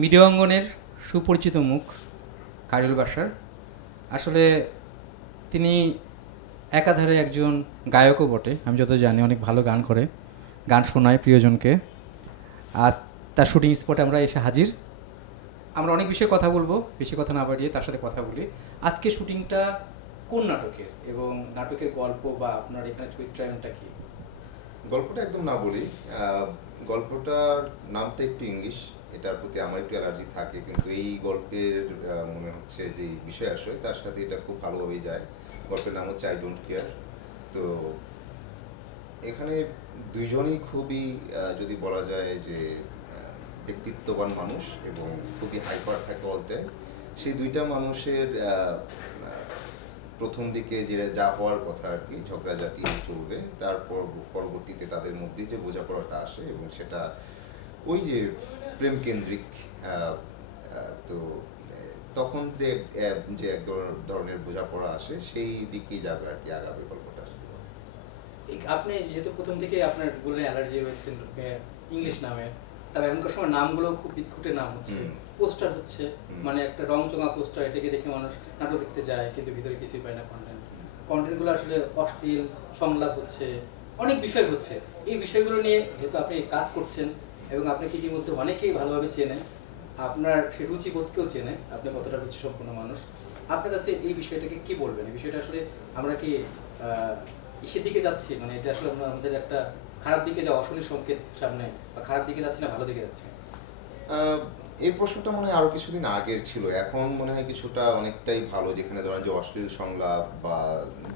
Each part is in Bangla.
মিডিয়া অঙ্গনের সুপরিচিত মুখ খায়রুল বাশার। আসলে তিনি একাধারে একজন গায়কও বটে, আমি যত জানি অনেক ভালো গান করে, গান শোনায় প্রিয়জনকে। আজ তার শুটিং স্পটে আমরা এসে হাজির। আমরা অনেক বিষয়ে কথা বলবো, বেশি কথা না বাড়িয়ে তার সাথে কথা বলি। আজকে শুটিংটা কোন নাটকের এবং নাটকের গল্প বা আপনার এখানে চরিত্রায়নটা কি? গল্পটা একদম না বলি। গল্পটার নামটা একটু ইংলিশ, এটার প্রতি আমার একটু অ্যালার্জি থাকে, কিন্তু এই গল্পের মনে হচ্ছে যে বিষয় আসয় তার সাথে এটা খুব ভালোভাবেই যায়। গল্পের নাম হচ্ছে আই ডোন্ট কেয়ার। তো এখানে দুইজনই খুবই যদি বলা যায় যে ব্যক্তিত্ববান মানুষ এবং খুবই হাইপার থাকে বলতে, সেই দুইটা মানুষের প্রথম দিকে যে যা হওয়ার কথা আর কি, ঝগড়াঝাটি চলবে, তারপর পরবর্তীতে তাদের মধ্যে যে বোঝাপড়াটা আসে এবং সেটা ওই যে প্রেম কেন্দ্রিক। তো তখন যে যে এক ধরনের বোঝাপড়া আসে সেই দিকেই যাবে আর কি, আগাবে গল্পটা। আপনি যেহেতু প্রথম থেকে আপনার বললেন অ্যালার্জি হয়েছে ইংলিশ নামে, তবে এখনকার সময় নামগুলো খুব বিদঘুটে নাম হচ্ছে, পোস্টার হচ্ছে, মানে একটা রংচঙা পোস্টার, এটাকে দেখে মানুষ নাটক দেখতে যায় কিন্তু ভিতরে কিছুই পায় না। কন্টেন্টগুলো আসলে অশ্লীল সংলাপ হচ্ছে, অনেক বিষয় হচ্ছে। এই বিষয়গুলো নিয়ে যেহেতু আপনি কাজ করছেন এবং আপনাকে ইতিমধ্যে অনেকেই ভালোভাবে চেনে, আপনার সেই রুচিবোধকেও চেনে, আপনি কতটা রুচি সম্পন্ন মানুষ, আপনার কাছে এই বিষয়টাকে কি বলবেন? এই বিষয়টা আসলে আমরা কি ইসের দিকে যাচ্ছি, মানে এটা আসলে আমাদের একটা খারাপ দিকে যাওয়া, অশনি সংকেত সামনে, বা খারাপ দিকে যাচ্ছে না ভালো দিকে যাচ্ছে? এই প্রশ্নটা মনে হয় আরো কিছুদিন আগের ছিল, এখন মনে হয় কিছুটা অনেকটাই ভালো, যেখানে ধরেন যে অশ্লীল সংলাপ বা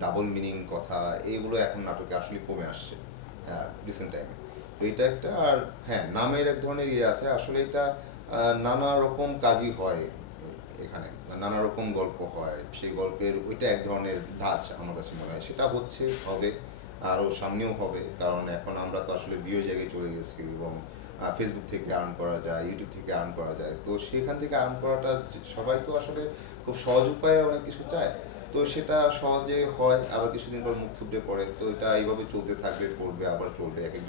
ডাবল মিনিং কথা এইগুলো এখন নাটকে আসলে কমে আসছে রিসেন্ট টাইমে। তো এটা একটা, আর হ্যাঁ, নামের এক ধরনের ইয়ে আছে আসলে। এটা নানা রকম কাজই হয় এখানে, নানা রকম গল্প হয়, সেই গল্পের ওইটা এক ধরনের ধাঁচ আমার কাছে মনে হয়। সেটা হচ্ছে, হবে, আরও সামনেও হবে, কারণ এখন আমরা তো আসলে ভিউর জায়গায় চলে গেছি এবং ফেসবুক থেকে আর্ন করা যায়, ইউটিউব থেকে আর্ন করা যায়। তো সেখান থেকে আর্ন করাটা সবাই তো আসলে খুব সহজ উপায়ে অনেক কিছু চায়। তো সেটা সহজে হয়, আবার কিছুদিন পর মুখ থুবড়ে পড়ে। তো এটা এইভাবে চলতে থাকবে, পড়বে, আবার চলবে, এক এক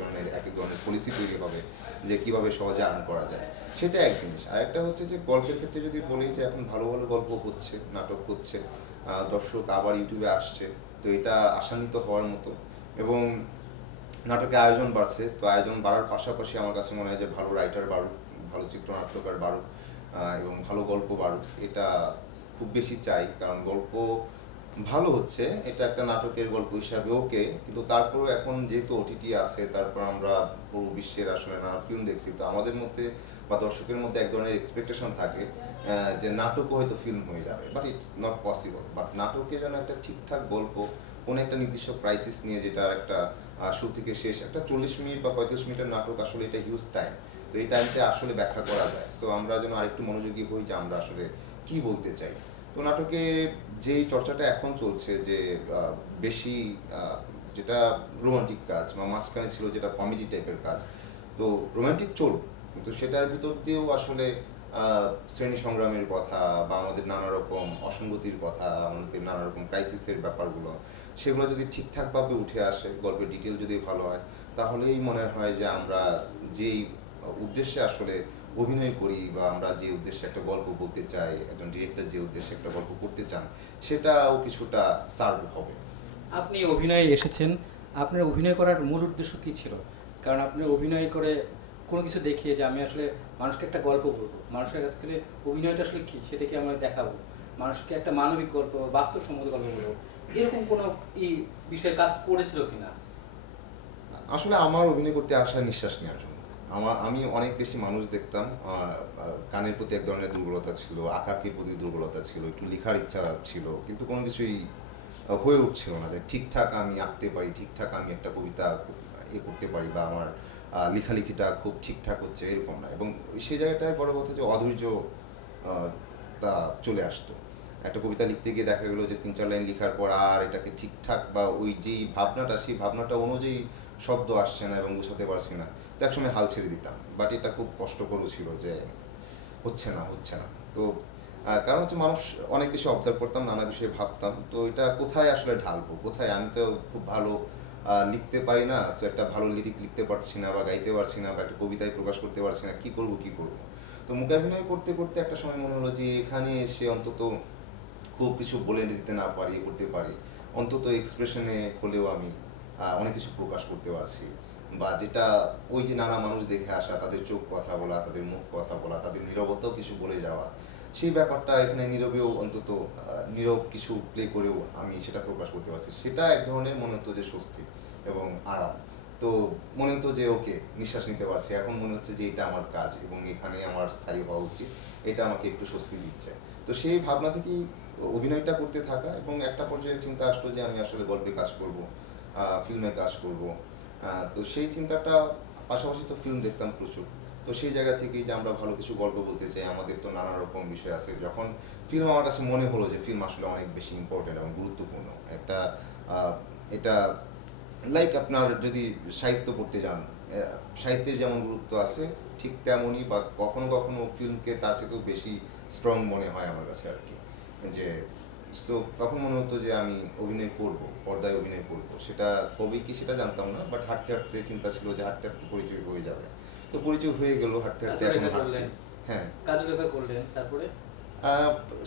ধরনের পলিসি তৈরি হবে যে কিভাবে সহজে আর্ন করা যায়। সেটা এক জিনিস। আরেকটা হচ্ছে যে গল্পের ক্ষেত্রে যদি বলি যে এখন ভালো ভালো গল্প হচ্ছে, নাটক হচ্ছে, দর্শক আবার ইউটিউবে আসছে, তো এটা আশান্বিত হওয়ার মতো। এবং নাটকে আয়োজন বাড়ছে, তো আয়োজন বাড়ার পাশাপাশি আমার কাছে মনে হয় যে ভালো রাইটার বাড়ুক, ভালো চিত্রনাট্যকার বাড়ুক, এবং ভালো গল্প বাড়ুক, এটা খুব বেশি চাই। কারণ গল্প ভালো হচ্ছে, এটা একটা নাটকের গল্প হিসাবে ওকে, কিন্তু তারপরেও এখন যেহেতু ওটিটি আছে, তারপর আমরা পুরো বিশ্বের আসলে নানা ফিল্ম দেখছি, তো আমাদের মধ্যে বা দর্শকের মধ্যে এক ধরনের এক্সপেকটেশন থাকে যে নাটকও হয়তো ফিল্ম হয়ে যাবে, but it's not possible. But নাটকে যেন একটা ঠিকঠাক গল্প, কোনো একটা নির্দিষ্ট ক্রাইসিস নিয়ে, যেটা একটা শুরু থেকে শেষ, একটা 40 মিনিট বা 35 মিনিটের নাটক, আসলে এটা হিউজ টাইম। তো এই টাইমটা আসলে ব্যাখ্যা করা যায়, সো আমরা যেন আরেকটু মনোযোগী হই যে আমরা আসলে কি বলতে চাই। তো নাটকে যেই চর্চাটা এখন চলছে যে বেশি যেটা রোমান্টিক কাজ, বা মাঝখানে ছিল যেটা কমেডি টাইপের কাজ, তো রোমান্টিক চলুক, কিন্তু সেটার ভিতর দিয়েও আসলে শ্রেণী সংগ্রামের কথা, বা আমাদের নানা রকম অসঙ্গতির কথা, আমাদের নানা রকম ক্রাইসিসের ব্যাপারগুলো, সেগুলো যদি ঠিকঠাকভাবে উঠে আসে, গল্পের ডিটেল যদি ভালো হয়, তাহলেই মনে হয় যে আমরা যেই উদ্দেশ্যে আসলে অভিনয় করি, বা আমরা যে উদ্দেশ্যে একটা গল্প বলতে চাই, একজন ডিরেক্টর যে উদ্দেশ্যে একটা গল্প করতে চান, সেটাও কিছুটা সার্ভ হবে। আপনি অভিনয়ে এসেছেন, আপনার অভিনয় করার মূল উদ্দেশ্য কী ছিল? কারণ আপনি অভিনয় করে কোনো কিছু দেখিয়ে যে আমি আসলে মানুষকে একটা গল্প বলবো, মানুষের কাছ থেকে অভিনয়টা আসলে কী সেটাকে আমরা দেখাবো, মানুষকে একটা মানবিক গল্প, বাস্তবসম্মত গল্প বলবো, এরকম কোনো বিষয়ে কাজ করেছিল কিনা? আসলে আমার অভিনয় করতে আসা নিঃশ্বাস নেওয়ার জন্য। আমি অনেক বেশি মানুষ দেখতাম, গানের প্রতি এক ধরনের দুর্বলতা ছিল, আঁকাকির প্রতি দুর্বলতা ছিল, একটু লেখার ইচ্ছা ছিল, কিন্তু কোনো কিছুই হয়ে উঠছিল না যে ঠিকঠাক আমি আঁকতে পারি, ঠিকঠাক আমি একটা কবিতা করতে পারি, বা আমার লেখালেখিটা খুব ঠিকঠাক হচ্ছে, এরকম না। এবং সেই জায়গাটায় বড় কথা যে অধৈর্য তা চলে আসতো। একটা কবিতা লিখতে গিয়ে দেখা গেলো যে 3-4 লাইন লেখার পর আর এটাকে ঠিকঠাক, বা ওই যেই ভাবনাটা, সেই ভাবনাটা অনুযায়ী শব্দ আসছে না এবং বোঝাতে পারছি না, তো একসময় হাল ছেড়ে দিতাম। বাট এটা খুব কষ্টকরও ছিল যে হচ্ছে না, হচ্ছে না। তো কারণ হচ্ছে মানুষ অনেক বেশি অবজার্ভ করতাম, নানা বিষয়ে ভাবতাম, তো এটা কোথায় আসলে ঢালবো, কোথায়? আমি তো খুব ভালো লিখতে পারি না, সো একটা ভালো লিরিক লিখতে পারছি না বা গাইতে পারছি না বা একটা কবিতায় প্রকাশ করতে পারছি না, কি করব কি করব। তো মূকাভিনয় করতে করতে একটা সময় মনে হলো যে এখানে এসে অন্তত খুব কিছু বলে দিতে না পারি, করতে পারি, অন্তত এক্সপ্রেশনে হলেও আমি অনেক কিছু প্রকাশ করতে পারছি। বা যেটা ওই যে নানা মানুষ দেখে আসা, তাদের চোখ কথা বলা, তাদের মুখ কথা বলা, তাদের নীরবতাও কিছু বলে যাওয়া, সেই ব্যাপারটা এখানে নীরবেও অন্তত নীরব কিছু প্লে করেও আমি সেটা প্রকাশ করতে পারছি। সেটা এক ধরনের মনে হতো যে স্বস্তি এবং আরাম। তো মনে হতো যে ওকে, নিঃশ্বাস নিতে পারছি, এখন মনে হচ্ছে যে এটা আমার কাজ এবং এখানে আমার স্থায়ী হওয়া উচিত, এটা আমাকে একটু স্বস্তি দিচ্ছে। তো সেই ভাবনা থেকেই অভিনয়টা করতে থাকা, এবং একটা পর্যায়ে চিন্তা আসলো যে আমি আসলে গল্পে কাজ করব, ফিল্মে কাজ করব। তো সেই চিন্তাটা, পাশাপাশি তো ফিল্ম দেখতাম প্রচুর, তো সেই জায়গা থেকেই যে আমরা ভালো কিছু গল্প বলতে চাই, আমাদের তো নানা রকম বিষয় আছে। যখন ফিল্ম আমার কাছে মনে হলো যে ফিল্ম আসলে অনেক বেশি ইম্পর্টেন্ট এবং গুরুত্বপূর্ণ একটা, এটা লাইক আপনার যদি সাহিত্য পড়তে যান, সাহিত্যের যেমন গুরুত্ব আছে ঠিক তেমনই, বা কখনো কখনো ফিল্মকে তার চেয়েও বেশি স্ট্রং মনে হয় আমার কাছে আর কি। যে সো তখন মনে হতো যে আমি অভিনয় করব, পর্দায় অভিনয় করব। সেটা কবেই কি সেটা জানতাম না, বাট হাঁটতে হাঁটতে চিন্তা ছিল যে হাঁটতে হাঁটতে পরিচয় হয়ে যাবে। তো পরিচয় হয়ে গেল, হাঁটতে হাঁটতে এখন হাঁটছি। হ্যাঁ, কাজ লেখা করলেন, তারপরে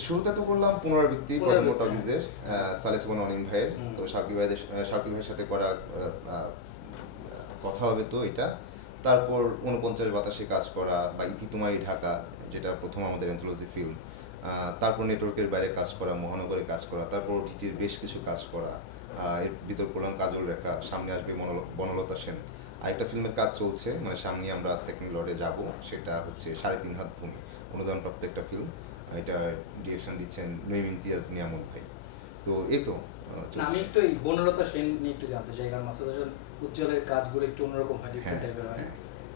শুরুতে তো করলাম পুনরাবৃত্তি পদ্ম টকিজের, সালেস বন অনিম ভাইয়ের। তো শাকিব ভাইয়ের সাথে করা কথা হবে তো এটা। তারপর 49 বাতাসে কাজ করা, বা ইতি তোমারই ঢাকা, যেটা প্রথম আমাদের অ্যান্থোলজি ফিল্ম। তারপর নেটওয়ার্কের বাইরে কাজ করা, মহানগরে কাজ করা, তারপর ওটিটির বেশ কিছু কাজ করা। এর ভিতর করলাম কাজল রেখা, সামনে আসবে বনলতা সেন। আরেকটা ফিল্মের কাজ চলছে, মানে সামনে আমরা সেকেন্ড লর্ডে যাব, সেটা হচ্ছে 3.5 হাত ভূমি, অনুদানপ্রাপ্ত একটা ফিল্ম। এটা ডিরেকশন দিচ্ছেন নঈম ইমতিয়াজ নিয়ামত ভাই। তো এই তো না, আমি একটু এই বনলতা সেন নিয়ে একটু জানতে চাই, কারণ মাসুদ হাসান উজ্জ্বলের কাজগুলো একটু অন্যরকম হয়, ডিফারেন্ট টাইপের হয়।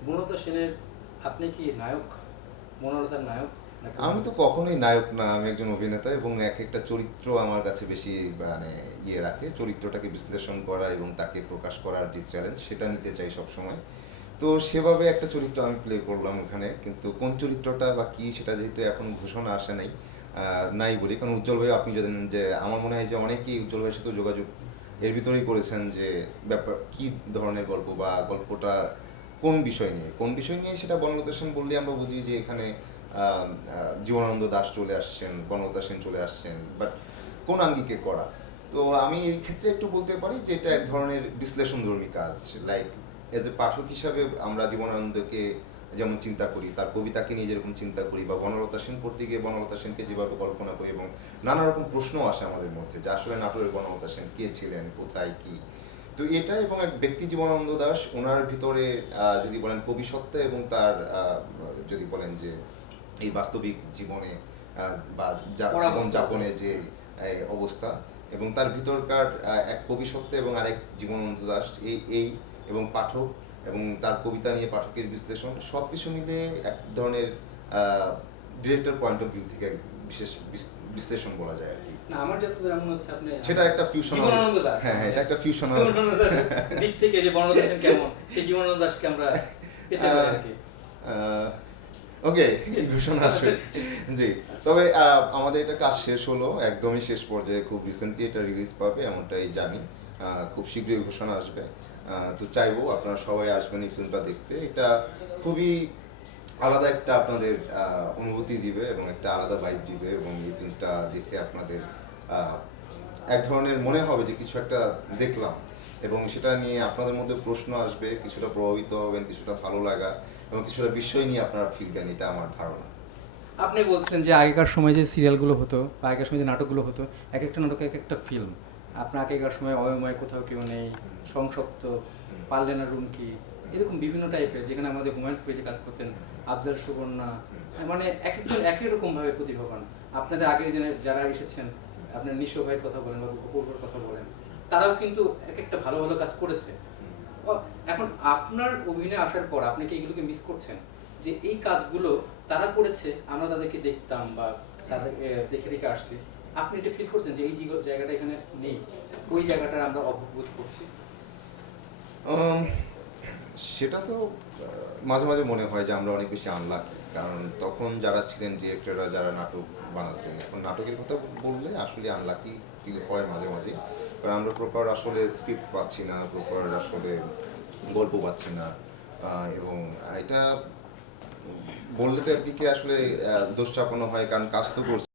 বনলতা সেনের, আপনি কি নায়ক, বনলতার নায়ক? আমি তো কখনোই নায়ক না, আমি একজন অভিনেতা, এবং এক একটা চরিত্র আমার কাছে বেশি মানে ইয়ে রাখে, চরিত্রটাকে বিশ্লেষণ করা এবং তাকে প্রকাশ করার যে চ্যালেঞ্জ, সেটা নিতে চাই সবসময়। তো সেভাবে একটা চরিত্র আমি প্লে করলাম ওখানে, কিন্তু কোন চরিত্রটা বা কি সেটা যেহেতু এখন ঘোষণা আসে নাই, নাই বলি। কারণ উজ্জ্বল ভাই, আপনি জানেন যে আমার মনে হয় যে অনেকেই উজ্জ্বল ভাইয়ের সাথে যোগাযোগ এর ভিতরেই করেছেন যে ব্যাপার কী ধরনের গল্প, বা গল্পটা কোন বিষয় নিয়ে সেটা বনলতা সেন বললে আমরা বুঝি যে এখানে জীবনানন্দ দাশ চলে আসছেন, বনলতা সেন চলে আসছেন, বাট কোন আঙ্গিকে করা। তো আমি এই ক্ষেত্রে একটু বলতে পারি যে এটা এক ধরনের বিশ্লেষণধর্মী কাজ। লাইক এজ এ পাঠক হিসাবে আমরা জীবনানন্দকে যেমন চিন্তা করি, তার কবিতাকে নিয়ে যেরকম চিন্তা করি, বা বনলতা সেন পড়তে গিয়ে বনলতা সেনকে যেভাবে কল্পনা করি, এবং নানা রকম প্রশ্ন আসে আমাদের মধ্যে যে আসলে নাটোরের বনলতা সেন কে ছিলেন, কোথায়, কি। তো এটা, এবং এক ব্যক্তি জীবনানন্দ দাশ, ওনার ভিতরে যদি বলেন কবি সত্তা, এবং তার যদি বলেন যে এই বাস্তবিক জীবনে বা জীবনযাপনে যে অবস্থা, এবং তার ভিতরকার এক কবি সত্য এবং আরেক জীবনানন্দ দাশ, এই এবং পাঠক এবং তার কবিতা নিয়ে পাঠকের বিশ্লেষণ, সব কিছু মিলে এক ধরনের ডিরেক্টর পয়েন্ট অফ ভিউ থেকে বিশেষ বিশ্লেষণ বলা যায় আর কি। না, আমার যতদূর মনে হচ্ছে আপনি সেটা একটা ফিউশন। হ্যাঁ, এটা একটা ফিউশন দিক থেকে যে বনলতা সেন কেমন, সেই জীবনানন্দ দাশকে আমরা পেতে পারি আর কি। ওকে, ঘোষণা আসবে। জি, তবে আমাদের এটা কাজ শেষ হলো, একদমই শেষ পর্যায়ে, খুব রিসেন্টলি এটা রিলিজ পাবে এমনটাই জানি। খুব শীঘ্রই ঘোষণা আসবে। তো চাইবো আপনারা সবাই আসবেন এই ফিল্মটা দেখতে। এটা খুবই আলাদা একটা আপনাদের অনুভূতি দিবে, এবং একটা আলাদা ভাইব দিবে, এবং এই ফিল্মটা দেখে আপনাদের এক ধরনের মনে হবে যে কিছু একটা দেখলাম, এবং সেটা নিয়ে আপনাদের মধ্যে প্রশ্ন আসবে, কিছুটা প্রভাবিত হবেন, কিছুটা ভালো লাগা এবং কিছুটা বিষয় নিয়ে আপনারা ফিরবেন, এটা আমার ধারণা। আপনি বলছিলেন যে আগেকার সময় যে সিরিয়ালগুলো হতো বা আগেকার সময় যে নাটকগুলো হতো, এক একটা নাটক এক একটা ফিল্ম। আপনার আগেকার সময় অয়ময়, কোথাও কেউ নেই, সংসপ্ত, পারলে না রুম কি, এরকম বিভিন্ন টাইপের, যেখানে আমাদের হুমায়ুন ফরিদি কাজ করতেন, আফজাল সুবর্ণা, মানে এক একজন একই রকমভাবে প্রতিভাবান। আপনাদের আগের যারা এসেছেন, আপনার নিশো ভাইয়ের কথা বলেন বা অপূর্বর কথা বলেন, তারাও কিন্তু এক একটা ভালো ভালো কাজ করেছে। এখন আপনার অভিনয় আসার পর আপনি কি এগুলোকে মিস করছেন, যে এই কাজগুলো তারা করেছে, আমরা তাদেরকে দেখতাম বা তাদের দেখে দেখে আসছি, আপনি এটা ফিল করছেন যে এই জায়গাটা এখানে নেই, ওই জায়গাটা আমরা অববোধ করছি? সেটা তো মাঝে মাঝে মনে হয় যে আমরা অনেক বেশি আনলাকি, কারণ তখন যারা ছিলেন ডিরেক্টররা, যারা নাটক বানাতেন, এখন নাটকের কথা বললে আসলে আনলাকি ফিল হয় মাঝে মাঝে। কারণ আমরা প্রপার আসলে স্ক্রিপ্ট পাচ্ছি না, প্রপার আসলে গল্প পাচ্ছি না। এবং এটা বললে তো একদিকে আসলে দোষ চাপানো হয়, কারণ কাজ তো করছি।